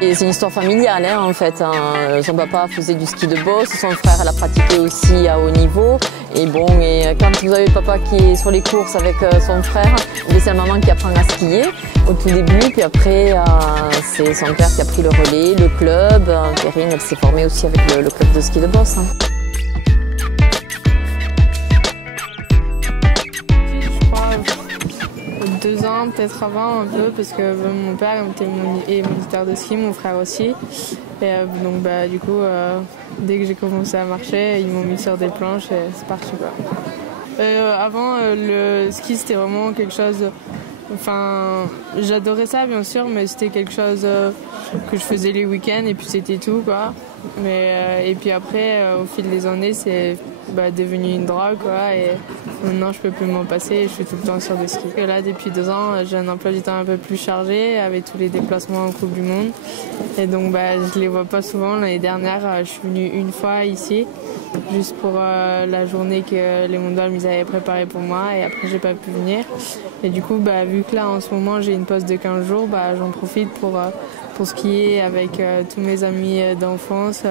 C'est une histoire familiale hein, en fait. Hein. Son papa faisait du ski de boss, son frère l'a pratiqué aussi à haut niveau. Et bon, et quand vous avez le papa qui est sur les courses avec son frère, c'est la maman qui apprend à skier au tout début. Puis après, c'est son père qui a pris le relais, le club. Perrine, elle s'est formée aussi avec le club de ski de boss. Hein. 2 ans, peut-être avant un peu, parce que mon père était moniteur de ski, mon frère aussi. Et donc du coup, dès que j'ai commencé à marcher, ils m'ont mis sur des planches et c'est parti quoi. Avant, le ski c'était vraiment quelque chose. Enfin, j'adorais ça bien sûr, mais c'était quelque chose que je faisais les week-ends et puis c'était tout quoi. Et puis après, au fil des années, c'est devenu une drogue quoi. Et maintenant, je peux plus m'en passer. Et je suis tout le temps sur des skis. Et là, depuis 2 ans, j'ai un emploi du temps un peu plus chargé avec tous les déplacements en Coupe du Monde. Et donc, je les vois pas souvent. L'année dernière, je suis venue une fois ici, juste pour la journée que les Mondiales avaient préparée pour moi. Et après, j'ai pas pu venir. Et du coup, vu que là, en ce moment, j'ai une pause de 15 jours, j'en profite pour skier avec tous mes amis d'enfance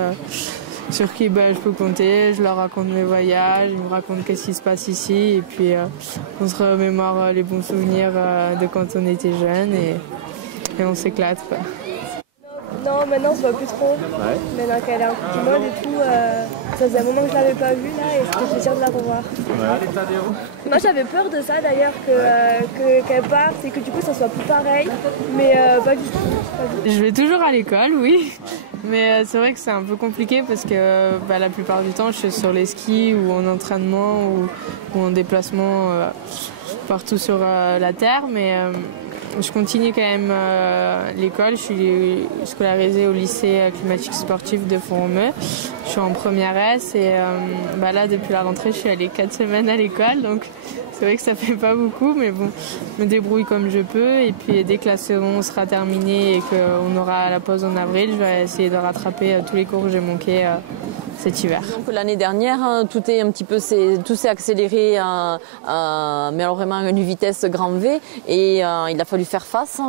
sur qui je peux compter. Je leur raconte mes voyages, ils me racontent qu'est-ce qui se passe ici. Et puis, on se remémore les bons souvenirs de quand on était jeunes et on s'éclate. Non, maintenant on se voit plus trop. Ouais. Maintenant qu'elle est en Coupe du Monde et tout, ça faisait un moment que je l'avais pas vue là et c'était plaisir de la revoir. Ouais. Moi j'avais peur de ça d'ailleurs, qu'elle parte et que du coup ça soit plus pareil, mais pas du tout. Je vais toujours à l'école, oui. Mais c'est vrai que c'est un peu compliqué parce que la plupart du temps je suis sur les skis ou en entraînement ou en déplacement partout sur la terre. Mais je continue quand même l'école. Je suis scolarisée au lycée climatique sportif de Font-Romeu. Je suis en première S et là depuis la rentrée je suis allée 4 semaines à l'école. Donc c'est vrai que ça fait pas beaucoup, mais bon, je me débrouille comme je peux. Et puis dès que la saison sera terminée et qu'on aura la pause en avril, je vais essayer de rattraper tous les cours que j'ai manqués cet hiver. Donc l'année dernière, tout s'est accéléré, mais alors vraiment à une vitesse grand V, et il a fallu faire face.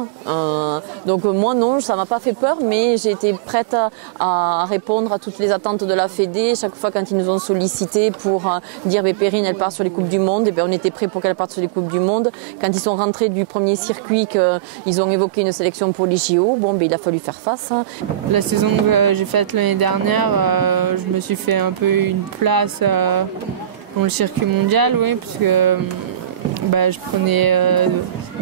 Donc moi non, ça m'a pas fait peur, mais j'ai été prête à répondre à toutes les attentes de la Fédé. Chaque fois quand ils nous ont sollicité pour dire Perrine elle part sur les Coupes du Monde, et on était prêts pour qu'elle parte sur les Coupes du Monde. Quand ils sont rentrés du premier circuit, qu'ils ont évoqué une sélection pour les JO, il a fallu faire face. La saison que j'ai faite l'année dernière, je me suis fait un peu une place dans le circuit mondial, oui, puisque je prenais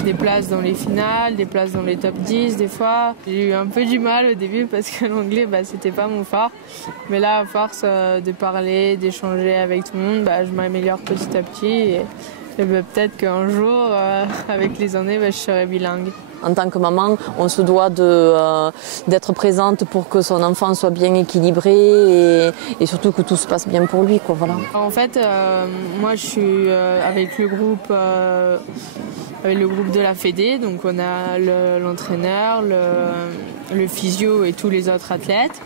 des places dans les finales, des places dans les top 10 des fois. J'ai eu un peu du mal au début parce que l'anglais, c'était pas mon fort. Mais là, à force de parler, d'échanger avec tout le monde, je m'améliore petit à petit. Et peut-être qu'un jour, avec les années, je serai bilingue. En tant que maman, on se doit d'être présente pour que son enfant soit bien équilibré et surtout que tout se passe bien pour lui. Voilà. En fait, moi je suis avec le groupe de la Fédé, donc on a l'entraîneur, le physio et tous les autres athlètes.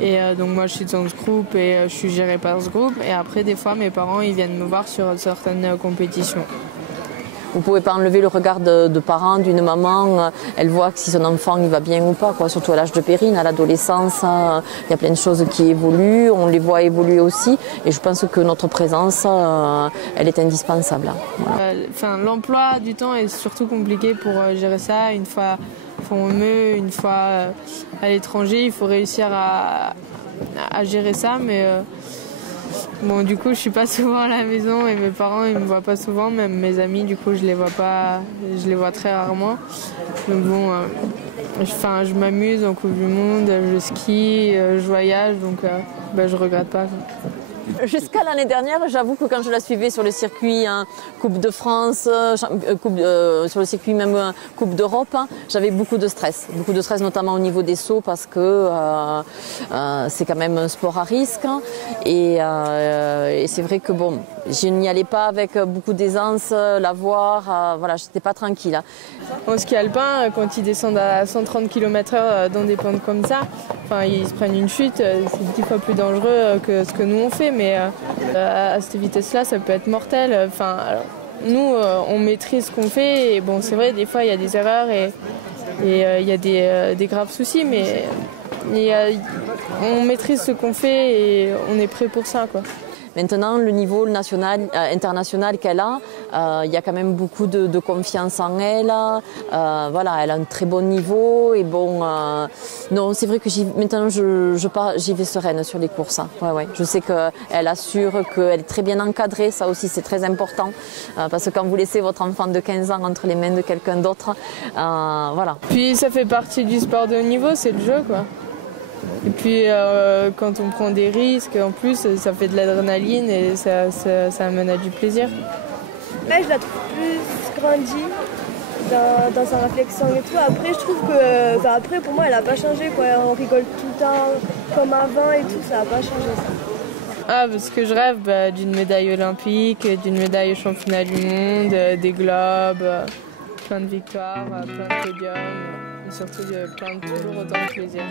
Et donc moi je suis dans ce groupe et je suis gérée par ce groupe. Et après des fois mes parents ils viennent me voir sur certaines compétitions. Vous ne pouvez pas enlever le regard de parents, d'une maman. Elle voit si son enfant il va bien ou pas, surtout à l'âge de Perrine, à l'adolescence. Il y a plein de choses qui évoluent, on les voit évoluer aussi. Et je pense que notre présence, elle est indispensable. Voilà. L'emploi du temps est surtout compliqué pour gérer ça. Une fois Font-Romeu, une fois à l'étranger, il faut réussir à gérer ça. Mais du coup, je suis pas souvent à la maison et mes parents, ils me voient pas souvent. Même mes amis, du coup, je les vois pas, je les vois très rarement. Donc je m'amuse en Coupe du Monde, je skie, je voyage, donc je regrette pas. Jusqu'à l'année dernière, j'avoue que quand je la suivais sur le circuit Coupe de France, sur le circuit même Coupe d'Europe, j'avais beaucoup de stress notamment au niveau des sauts parce que c'est quand même un sport à risque et c'est vrai que je n'y allais pas avec beaucoup d'aisance, la voir, j'étais pas tranquille. En ski alpin, quand ils descendent à 130 km/h dans des pentes comme ça, ils se prennent une chute, c'est 10 fois plus dangereux que ce que nous on fait. Mais à cette vitesse-là, ça peut être mortel. nous, on maîtrise ce qu'on fait. Et bon, c'est vrai, des fois, il y a des erreurs et il y a des graves soucis, mais on maîtrise ce qu'on fait et on est prêt pour ça, quoi. Maintenant, le niveau national, international qu'elle a, il y a quand même beaucoup de confiance en elle. Voilà, elle a un très bon niveau. Et bon, non, c'est vrai que maintenant, j'y vais sereine sur les courses. Hein. Ouais, ouais. Je sais qu'elle assure qu'elle est très bien encadrée. Ça aussi, c'est très important. Parce que quand vous laissez votre enfant de 15 ans entre les mains de quelqu'un d'autre, voilà. Puis, ça fait partie du sport de haut niveau, c'est le jeu, quoi. Et puis quand on prend des risques, en plus ça fait de l'adrénaline et ça amène à du plaisir. Là je la trouve plus grandie dans sa réflexion et tout. Après je trouve que, après pour moi elle n'a pas changé quoi. On rigole tout le temps comme avant et tout, ça n'a pas changé ça. Ah parce que je rêve d'une médaille olympique, d'une médaille au championnat du monde, des globes, plein de victoires, plein de podiums et surtout toujours autant de plaisir.